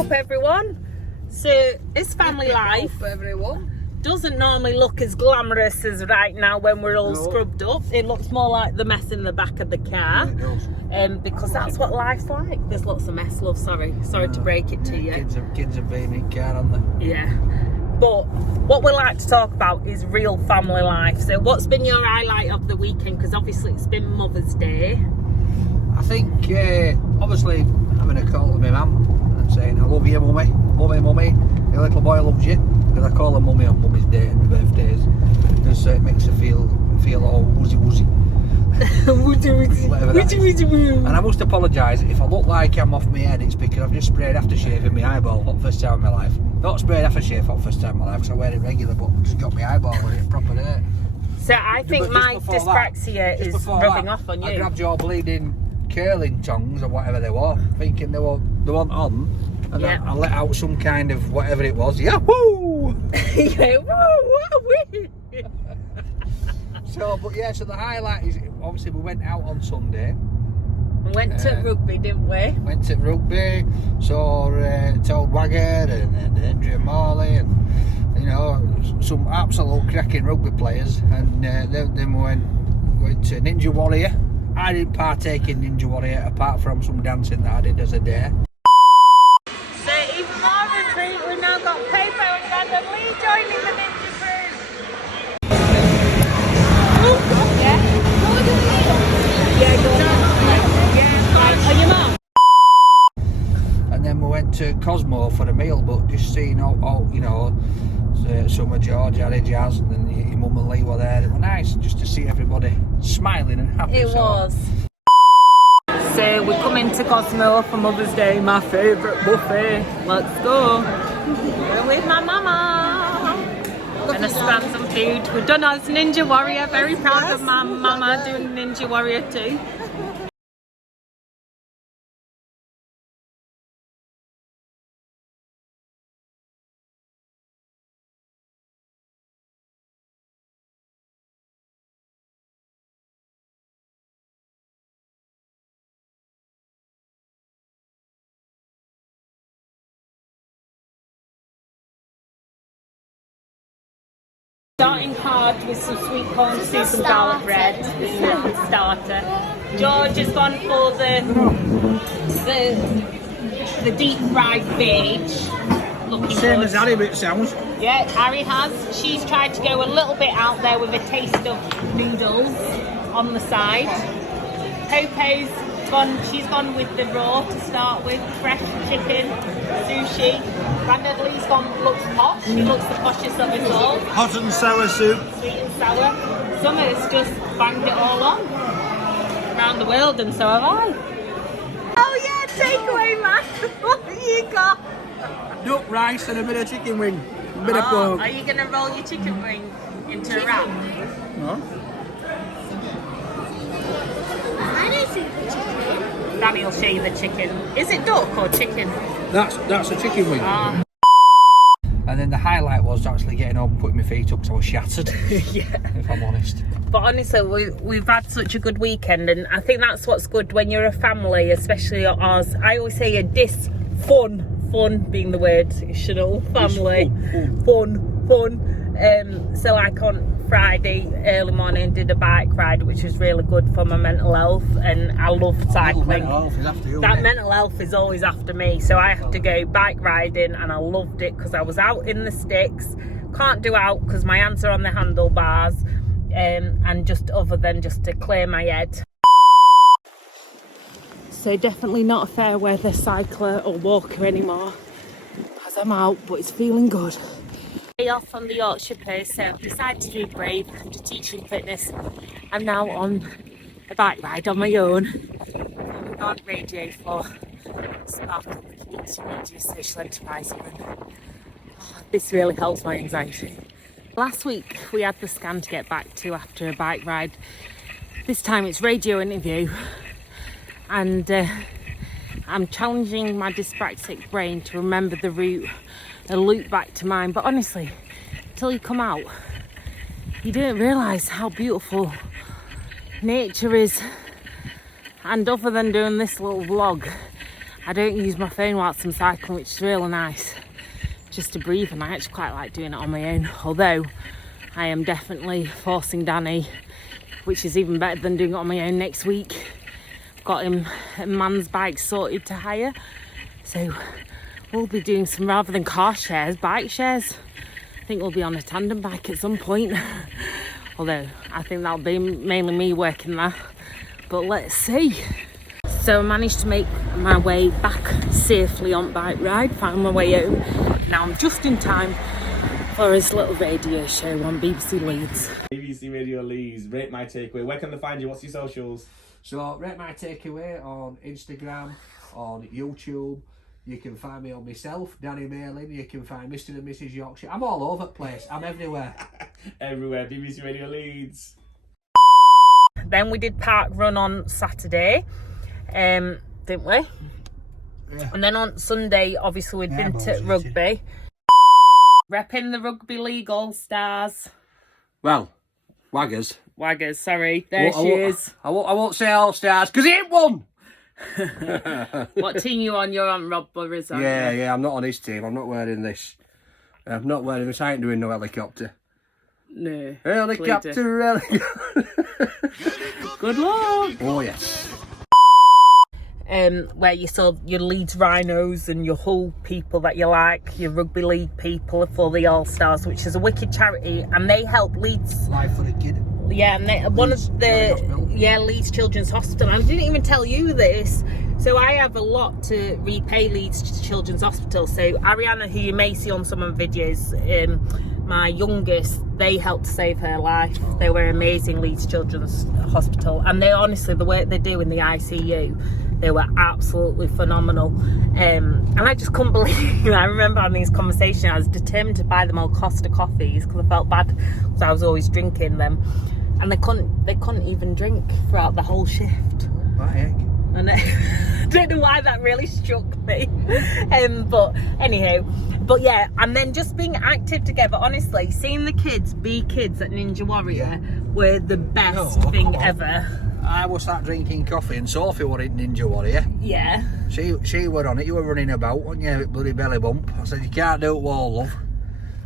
up everyone. So this family life doesn't normally look as glamorous as right now when we're all scrubbed up. It looks more like the mess in the back of the car. Yeah, it does. Because that's what life's like. There's lots of mess, love, sorry to break it to you. Kids have been in car, haven't they? Yeah. But what we like to talk about is real family life. So what's been your highlight of the weekend? Because obviously it's been Mother's Day. I think, obviously, having a call to my mum and saying, I love you, mummy, mummy, your little boy loves you. Because I call her mummy on Mummy's Day and my birthdays. Just so it makes her feel all woozy. And I must apologise if I look like I'm off my head. It's because I've just sprayed aftershave in my eyeball for the first time in my life. Not sprayed aftershave for the first time in my life because I wear it regular, but I've just got my eyeball with it proper there. So I think my dyspraxia is rubbing off on you. I grabbed your bleeding curling tongs or whatever they were, thinking they weren't on, and I let out some kind of whatever it was. Yahoo! Yeah, woo! So the highlight is obviously we went out on Sunday. We went to rugby, didn't we? Went to rugby, saw Toad Wagger and Andrew Morley and some absolute cracking rugby players, and then we went to Ninja Warrior. I didn't partake in Ninja Warrior apart from some dancing that I did as a dare. So even more of a treat, we've now got Pepe and Dad and Lee joining the Ninja crew. Are your mum? And then we went to Cosmo for a meal, but just seeing all Summer George, Harry Jazz, and your mum and Lee were there. It was nice just to see everybody smiling and happy. It was. So we come into Cosmo for Mother's Day, my favourite buffet. Let's go. We're with my mama. Gonna span some food. We've done us Ninja Warrior. Very proud of my mama doing Ninja Warrior too. Starting card with some sweet corn soup and garlic bread. This is the starter. George has gone for the deep fried beige. Looking Same good. as Harry, but it sounds. Yeah, Harry has. She's tried to go a little bit out there with a taste of noodles on the side. Popo's she's gone with the raw to start with, fresh chicken, sushi. Grandad Lee's looks posh. She looks the poshest of us all. Hot and sour soup. Sweet and sour. Summer's just banged it all on around the world, and so have I. Oh yeah, takeaway man. What have you got? Duck rice and a bit of chicken wing. A bit of pork. Are you going to roll your chicken wing into a wrap? No. I don't see the chicken. Danny will show you the chicken. Is it duck or chicken? That's a chicken wing. Ah. And then the highlight was actually getting home and putting my feet up because I was shattered. Yeah. If I'm honest. But honestly, we've had such a good weekend, and I think that's what's good when you're a family, especially ours. I always say fun being the word, Chanel, family. Fun. So like on Friday early morning did a bike ride, which was really good for my mental health, and I love cycling. Mental health is after you, that mental health is always after me, so I have to go bike riding, and I loved it because I was out in the sticks. Can't do out because my hands are on the handlebars, and just other than just to clear my head. So definitely not a fair weather cycler or walker anymore as I'm out, but it's feeling good. Off on the Yorkshire Post, so I've decided to do brave after teaching fitness. I'm now on a bike ride on my own. We've got Radio for Sparkle Community Media Social Enterprise, and this really helps my anxiety. Last week we had the scan to get back to after a bike ride. This time it's radio interview, and I'm challenging my dyspraxic brain to remember the route and loop back to mine. But honestly, until you come out, you don't realise how beautiful nature is. And other than doing this little vlog, I don't use my phone whilst I'm cycling, which is really nice, just to breathe, and I actually quite like doing it on my own, although I am definitely forcing Danny, which is even better than doing it on my own, next week. Got him a man's bike sorted to hire, so we'll be doing some, rather than car shares, bike shares. I think we'll be on a tandem bike at some point, although I think that'll be mainly me working there, but let's see. So I managed to make my way back safely on bike ride, found my way home. Now I'm just in time for his little radio show on BBC Leeds. BBC Radio Leeds, Rate My Takeaway. Where can they find you? What's your socials? So, Rate My Takeaway on Instagram, on YouTube. You can find me on myself, Danny Malin. You can find Mr. and Mrs. Yorkshire. I'm all over the place. I'm everywhere. Everywhere. BBC Radio Leeds. Then we did park run on Saturday, didn't we? Yeah. And then on Sunday, obviously we'd been to rugby. Repping the Rugby League All-Stars. Well, Waggers. Waggers, sorry. There she is. I won't say All-Stars, because he ain't one! What team you on? You're on Rob Burrows, aren't you? Yeah, I'm not on his team. I'm not wearing this. I'm not wearing this. I ain't doing no helicopter. No. Helicopter. Good luck. Oh, yes. Where you saw your Leeds Rhinos and your Hull people that you like, your Rugby League people for the All-Stars, which is a wicked charity, and they help Leeds. Life for the kid. Yeah, and one of the Leeds Children's Hospital. I didn't even tell you this. So I have a lot to repay Leeds Children's Hospital. So Ariana, who you may see on some of the videos, my youngest, they helped save her life. They were amazing, Leeds Children's Hospital, and they honestly, the work they do in the ICU, they were absolutely phenomenal. And I just couldn't believe it. I remember having these conversations. I was determined to buy them all Costa coffees because I felt bad because I was always drinking them, and they couldn't even drink throughout the whole shift. What the heck? And I don't know why that really struck me. But anyhow, but yeah, and then just being active together, honestly, seeing the kids be kids at Ninja Warrior were the best thing ever. I was sat drinking coffee and Sophie were in Ninja Warrior. Yeah. She were on it, you were running about, weren't you? Bloody belly bump. I said, you can't do it all, love.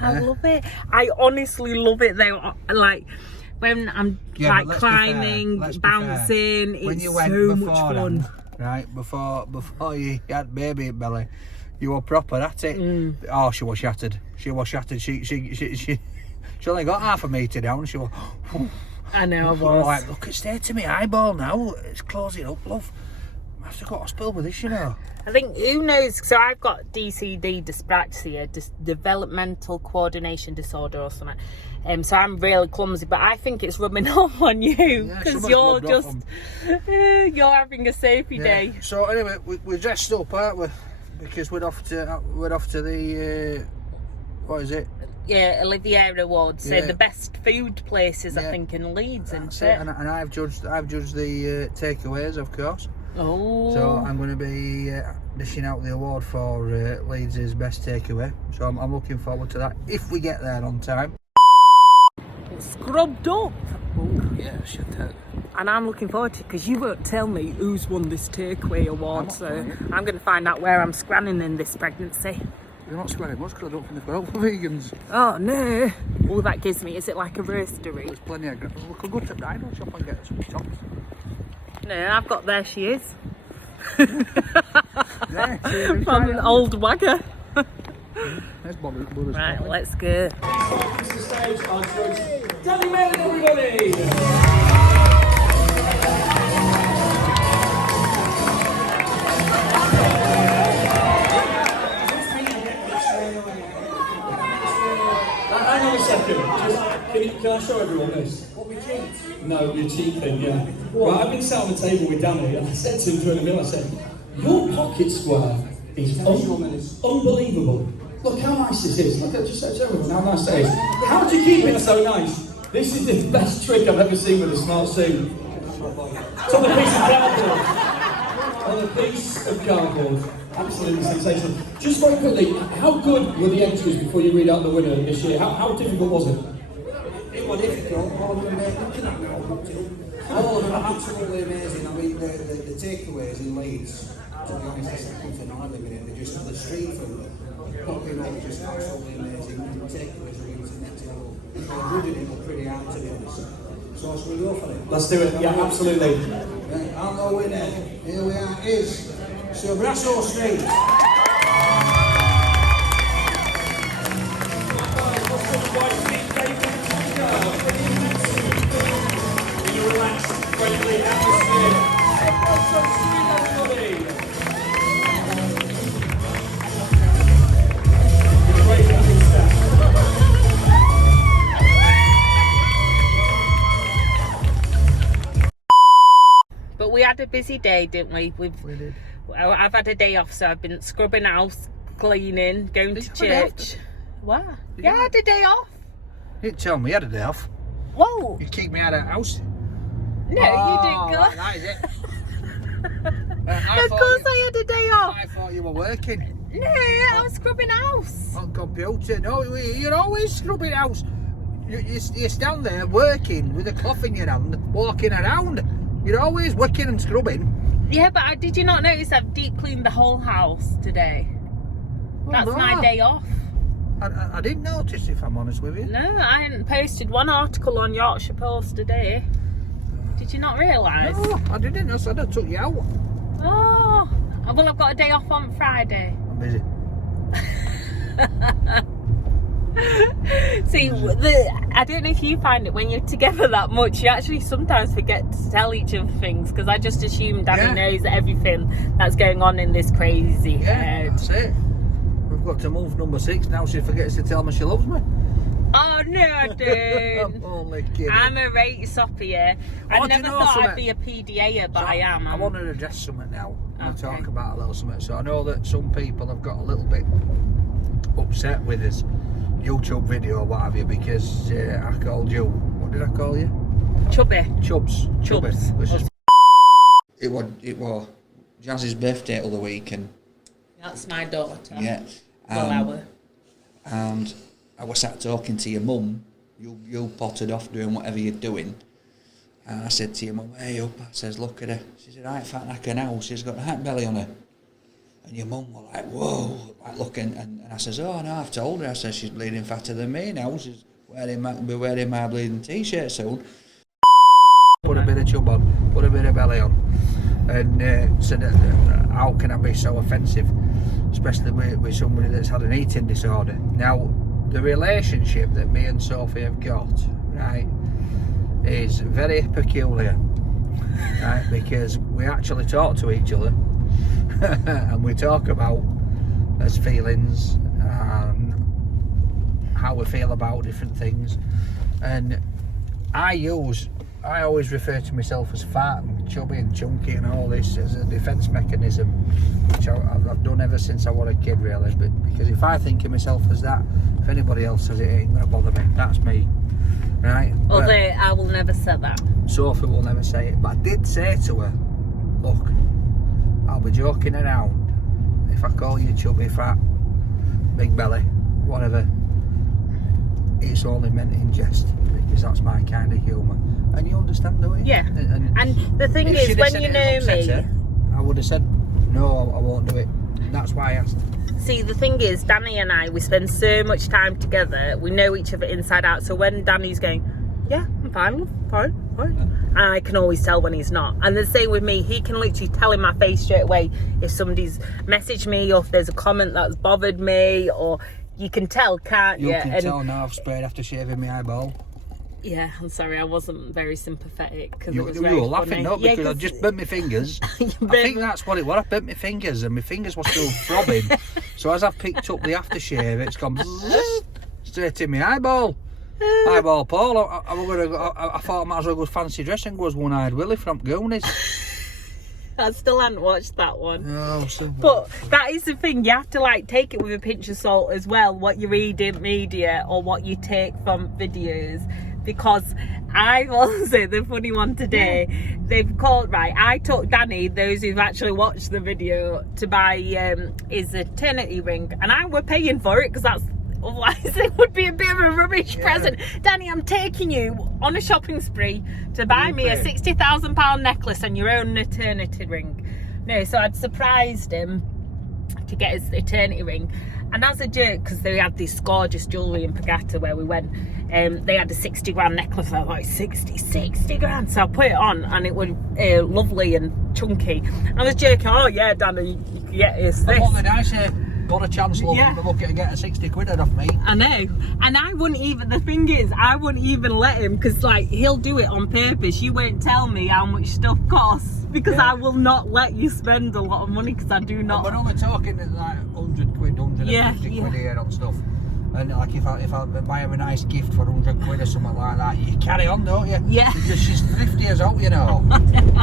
I love it. I honestly love it though. Like, when I'm like climbing, bouncing, it's so much fun. Right, before you had baby belly, you were proper at it. Oh, she was shattered. She was shattered. She only got half a metre down. She was. I know, I was. Like, look, it's there to me eyeball now. It's closing up, love. I have to go to hospital with this, you know. I think, who knows, so I've got DCD, dyspraxia, developmental coordination disorder or something. So I'm really clumsy, but I think it's rubbing off on you because you're just, you're having a Sophie day. So anyway, we're dressed up, aren't we? Because we're off to the, what is it? Yeah, Olivier Awards. So the best food places, I think, in Leeds, isn't it? And I've judged the takeaways, of course. Oh. So I'm going to be dishing out the award for Leeds' best takeaway. So I'm looking forward to that if we get there on time. Scrubbed up. Oh, yeah, shit. And I'm looking forward to it because you won't tell me who's won this takeaway award. So I'm going to find out where I'm scranning in this pregnancy. You're not squaring much because I don't think they've got all for vegans. Oh no. All that gives me, is it like a roastery? There's plenty of... We could go to the bridal shop and get some tops. No, I've got There She Is. Yeah, from an old wagger. There's Bobby. Right, let's go. Danny Malin, everybody! Hang on a second. Can I show everyone this? What, my cheek? No, your cheek thing, yeah. Right, I've been sat on the table with Danny and I said to him during the meal, I said, your pocket square is unbelievable. Look how nice this is. Look, just show everyone how nice it is. How do you keep it so nice? This is the best trick I've ever seen with a smart suit. It's on a piece of cardboard. On a piece of cardboard. Absolutely sensational. Just very quickly, how good were the entries before you read out the winner this year? How difficult was it? It was difficult. All of them looking at me, all of them are absolutely amazing. I mean, the takeaways in Leeds to be honest, the second thing I live in it, they're just the street food. Popping up just absolutely amazing. Take it to the next level. I'm doing it pretty hard to be honest. So should we go for it? Let's do it. Yeah, absolutely. Right, I'm the winner. Here we are. Is Sobrasso Street. But we had a busy day, didn't we? We did. I've had a day off, so I've been scrubbing house, cleaning, going to church. What? Yeah, I had a day off. You didn't tell me you had a day off. Whoa. You kicked me out of the house. No, you didn't go. That is it. Of course I had a day off. I thought you were working. No, I was scrubbing house. On computer. No, you're always scrubbing house. You stand there working with a cloth in your hand, walking around. You're always wicking and scrubbing. Yeah, but did you not notice I've deep cleaned the whole house today? That's my day off. I didn't notice, if I'm honest with you. No, I hadn't posted one article on Yorkshire Post today. Did you not realise? No, I didn't. I said I took you out. Oh, well, I've got a day off on Friday. I'm busy. See, I don't know if you find it when you're together that much, you actually sometimes forget to tell each other things, because I just assume Danny knows everything that's going on in this crazy head. That's it. We've got to move number 6 now. She forgets to tell me she loves me. Oh no, I don't. I'm only kidding. I'm a right soppy here. I never thought I'd be a PDA-er, but I am. I wanted to address something now. I'll Okay. talk about a little something. So I know that some people have got a little bit upset with this YouTube video or what have you, because I called you, what did I call you? Chubby. Chubs. Chubs. It was Jazz's birthday the other week, and That's my daughter. yeah, and I was sat talking to your mum. You potted off doing whatever you're doing, and I said to your mum, "Hey up," I says, "Look at her. She's a right fat knacker now. She's got a hat belly on her." And your mum was like, "Whoa," like looking, and I says, "Oh no, I've told her." I says, "She's bleeding fatter than me now. She's wearing my bleeding t-shirt soon." Put a bit of chub on, put a bit of belly on, and said, how can I be so offensive, especially with somebody that's had an eating disorder? Now, the relationship that me and Sophie have got, right, is very peculiar, right, because we actually talk to each other and we talk about us feelings and how we feel about different things, and I always refer to myself as fat and chubby and chunky and all this as a defence mechanism, which I've done ever since I was a kid, really. But because if I think of myself as that, if anybody else says it, ain't gonna bother me. That's me, right? Although I will never say that. Sophie will never say it, but I did say to her, look, I'll be joking around. If I call you chubby, fat, big belly, whatever, it's only meant in jest, because that's my kind of humour. And you understand, do you? Yeah. And the thing is, when you know me, I would have said, no, I won't do it. That's why I asked. see, the thing is, Danny and I, we spend so much time together. We know each other inside out. So when Danny's going, yeah, I'm fine, fine, I can always tell when he's not. And the same with me. He can literally tell in my face straight away if somebody's messaged me or if there's a comment that's bothered me, or you can tell, can't you? You can tell now I've sprayed after shaving my eyeball. Yeah, I'm sorry, I wasn't very sympathetic. You were laughing, no, because I just burnt my fingers. I think that's what it was. I burnt my fingers and my fingers were still throbbing. So as I've picked up the aftershave, it's gone straight in my eyeball. Eyeball Paul. I thought I might as well go fancy dress and go as One-Eyed Willie from Goonies. I still hadn't watched that one. No, so But that is the thing, you have to like take it with a pinch of salt as well, what you read in media or what you take from videos. Because I've also, the funny one today, they've called, right, I took Danny, those who've actually watched the video, to buy his eternity ring, and I were paying for it because that's, otherwise it would be a bit of a rubbish present. Danny, I'm taking you on a shopping spree to buy me a £60,000 necklace and your own eternity ring. No, so I'd surprised him to get his eternity ring, and as a joke, because they had this gorgeous jewellery in Pagata where we went, they had a 60 grand necklace. I was like, 60 grand, so I put it on and it was lovely and chunky. I was joking, oh yeah, Danny, you can get this. And what did I say? Got a chance, love, Yeah. to look at get a 60 quid off me. I know, and I wouldn't even, the thing is, I wouldn't even let him, because like, he'll do it on purpose. You won't tell me how much stuff costs, because Yeah. I will not let you spend a lot of money, because I do not. We're only talking like 100 quid, 150 Yeah. quid here on stuff. And like if I buy him a nice gift for 100 quid or something like that, you carry on, don't you? Yeah. Because she's thrifty as out, you know.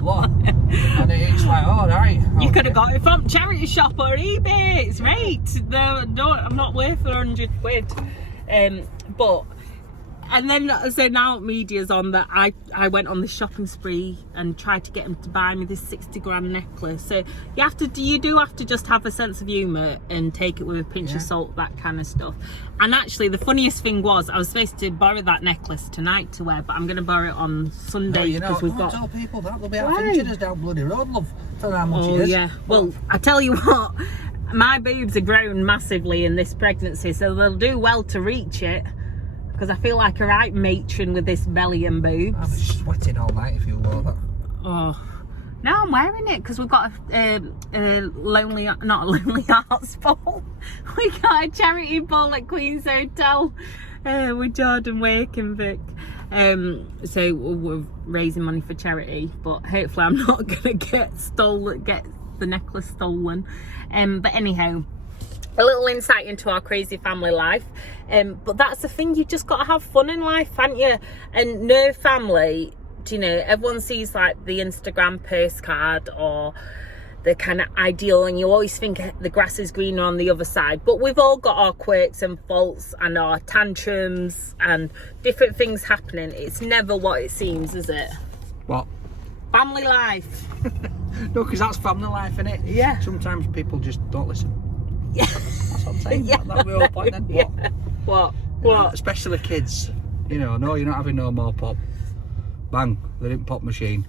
What? And it's like, oh, right. You could have okay. got it from charity shop or eBay. It's right. No, I'm not worth 100 quid. But, and then so now media's on that I went on the shopping spree and tried to get him to buy me this 60 grand necklace. So you do have to just have a sense of humour and take it with a pinch of salt, that kind of stuff. And actually the funniest thing was, I was supposed to borrow that necklace tonight to wear, but I'm going to borrow it on Sunday, No, you know, because we've don't got. tell people that. They'll be out Why? finching us down bloody road, love, for how much Oh it is. yeah, well I tell you what, my boobs are grown massively in this pregnancy, so they'll do well to reach it, because I feel like a right matron with this belly and I'll be boobs. sweating all night if you wore that. Oh, now I'm wearing it because we've got a not a Lonely Hearts ball. We got a charity ball at Queen's Hotel with Jordan Wake and Vic. So we're raising money for charity, but hopefully I'm not gonna get the necklace stolen. But anyhow, a little insight into our crazy family life. But that's the thing, you've just got to have fun in life, haven't you? And no family, you know, everyone sees like the Instagram postcard or the kind of ideal, and you always think the grass is greener on the other side, but we've all got our quirks and faults and our tantrums and different things happening. It's never what it seems, is it? What? Family life. No, because that's family life, innit? Yeah. Sometimes people just don't listen. Yeah. That's what I'm saying. Yeah. That'll be all point then. Yeah. What? Especially kids. You know, no, you're not having no more pop. Bang, they're in pop machine.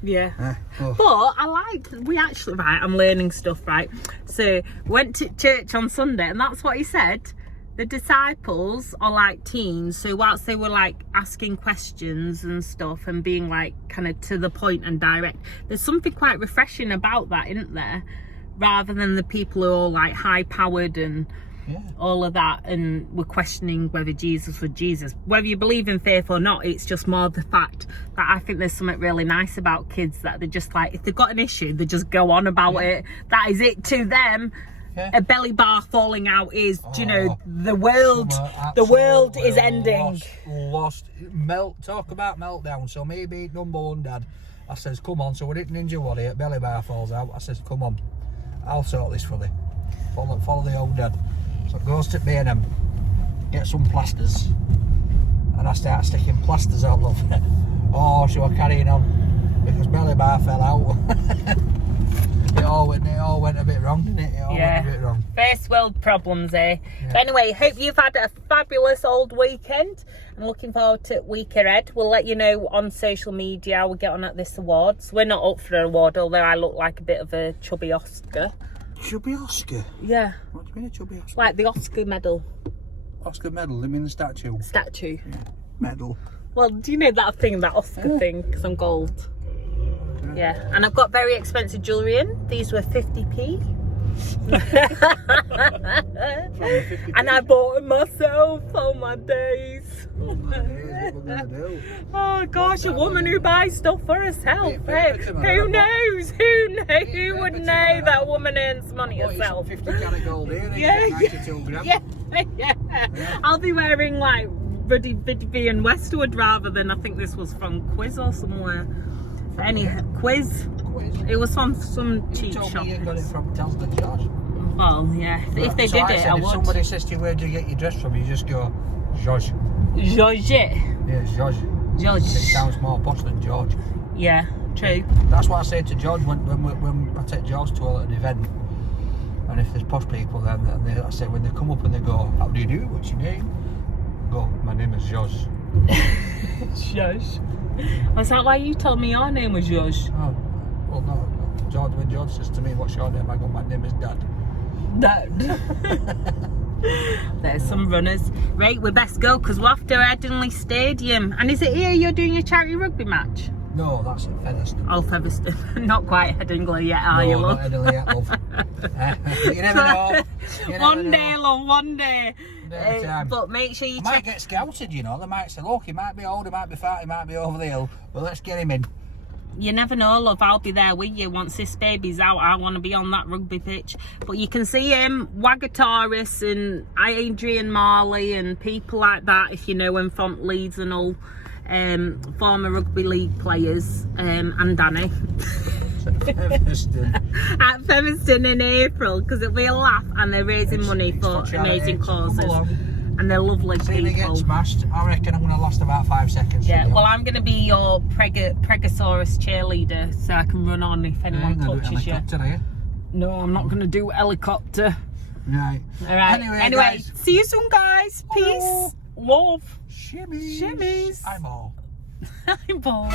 Yeah. Oh. But we actually, right, I'm learning stuff, right? So went to church on Sunday, and that's what he said. The disciples are like teens, so whilst they were like asking questions and stuff and being like kind of to the point and direct, there's something quite refreshing about that, isn't there? Rather than the people who are all like high powered and all of that, and we're questioning whether Jesus was Jesus. Whether you believe in faith or not, it's just more the fact that I think there's something really nice about kids, that they're just like, if they've got an issue, they just go on about it. That is it to them. A belly bar falling out is, do you know, the world is ending. Lost. Talk about meltdown. So maybe number one, Dad. I says, come on. So we're at Ninja Warrior, belly bar falls out. I says, come on, I'll sort this for thee. Follow the old Dad. So it goes to B&M, get some plasters, and I start sticking plasters all over it. Oh, she was carrying on because belly bar fell out. It all went a bit wrong, didn't it? It all went a bit wrong. First world problems, eh? Yeah. But anyway, hope you've had a fabulous old weekend. I'm looking forward to week ahead. We'll let you know on social media how we get on at this awards. We're not up for an award, although I look like a bit of a chubby Oscar. Chubby Oscar? Yeah. What do you mean a chubby Oscar? Like the Oscar medal. Oscar medal? You mean the statue? Statue. Yeah. Medal. Well, do you know that thing, that Oscar thing? Because I'm gold. Yeah, and I've got very expensive jewellery in. These were 50p. And I bought them myself. Oh my days. Oh my days, what we're gonna do? Oh gosh, a woman who buys stuff for herself. Who knows? Who would know that woman earns money herself? 50 carat gold here, Yeah. 92 grams. Yeah. I'll be wearing like Ruddy Bidby and Westwood rather than, I think this was from Quiz or somewhere. Any quiz? It was from some cheap shop. You told me you got it from Telstra George. Well, yeah. Right. If they did it, I would. If somebody says to you, where do you get your dress from? You just go, George. George. Yeah, George. George. It sounds more posh than George. Yeah, true. That's what I say to George when I take George to an event. And if there's posh people, then I say, when they come up and they go, how do you do? What's your name? Go, my name is George. George. Was that why you told me your name was George? Oh, well, no. George, when George says to me, what's your name? I go, my name is Dad. There's some runners. Right, we best go because we're after Headingley Stadium. And is it here you're doing your charity rugby match? No, that's at Featherstone. Oh, Featherstone. Not quite Headingley yet, are you, No, love? not Headingley yet, love. You never know. You never One know. day, love, one day. Time. But make sure you I might check. get scouted, you know. They might say, look, he might be old, he might be fat, he might be over the hill, but let's get him in. You never know, love. I'll be there with you once this baby's out. I want to be on that rugby pitch. But you can see him, Wagataurus and Adrian Marley and people like that, if you know him from Leeds and all, former rugby league players, and Danny. Featherstone. At Featherstone in April, because it'll be a laugh and they're raising money for amazing causes. And they're lovely See they get people. smashed. I reckon I'm going to last about 5 seconds. Yeah, well, I'm going to be your Pregasaurus cheerleader so I can run on if anyone touches you. No, I'm not going to do helicopter. Right. All right. Anyway, guys. See you soon, guys. Peace. Love. Shimmies. Shimmies. I'm all. I'm bored.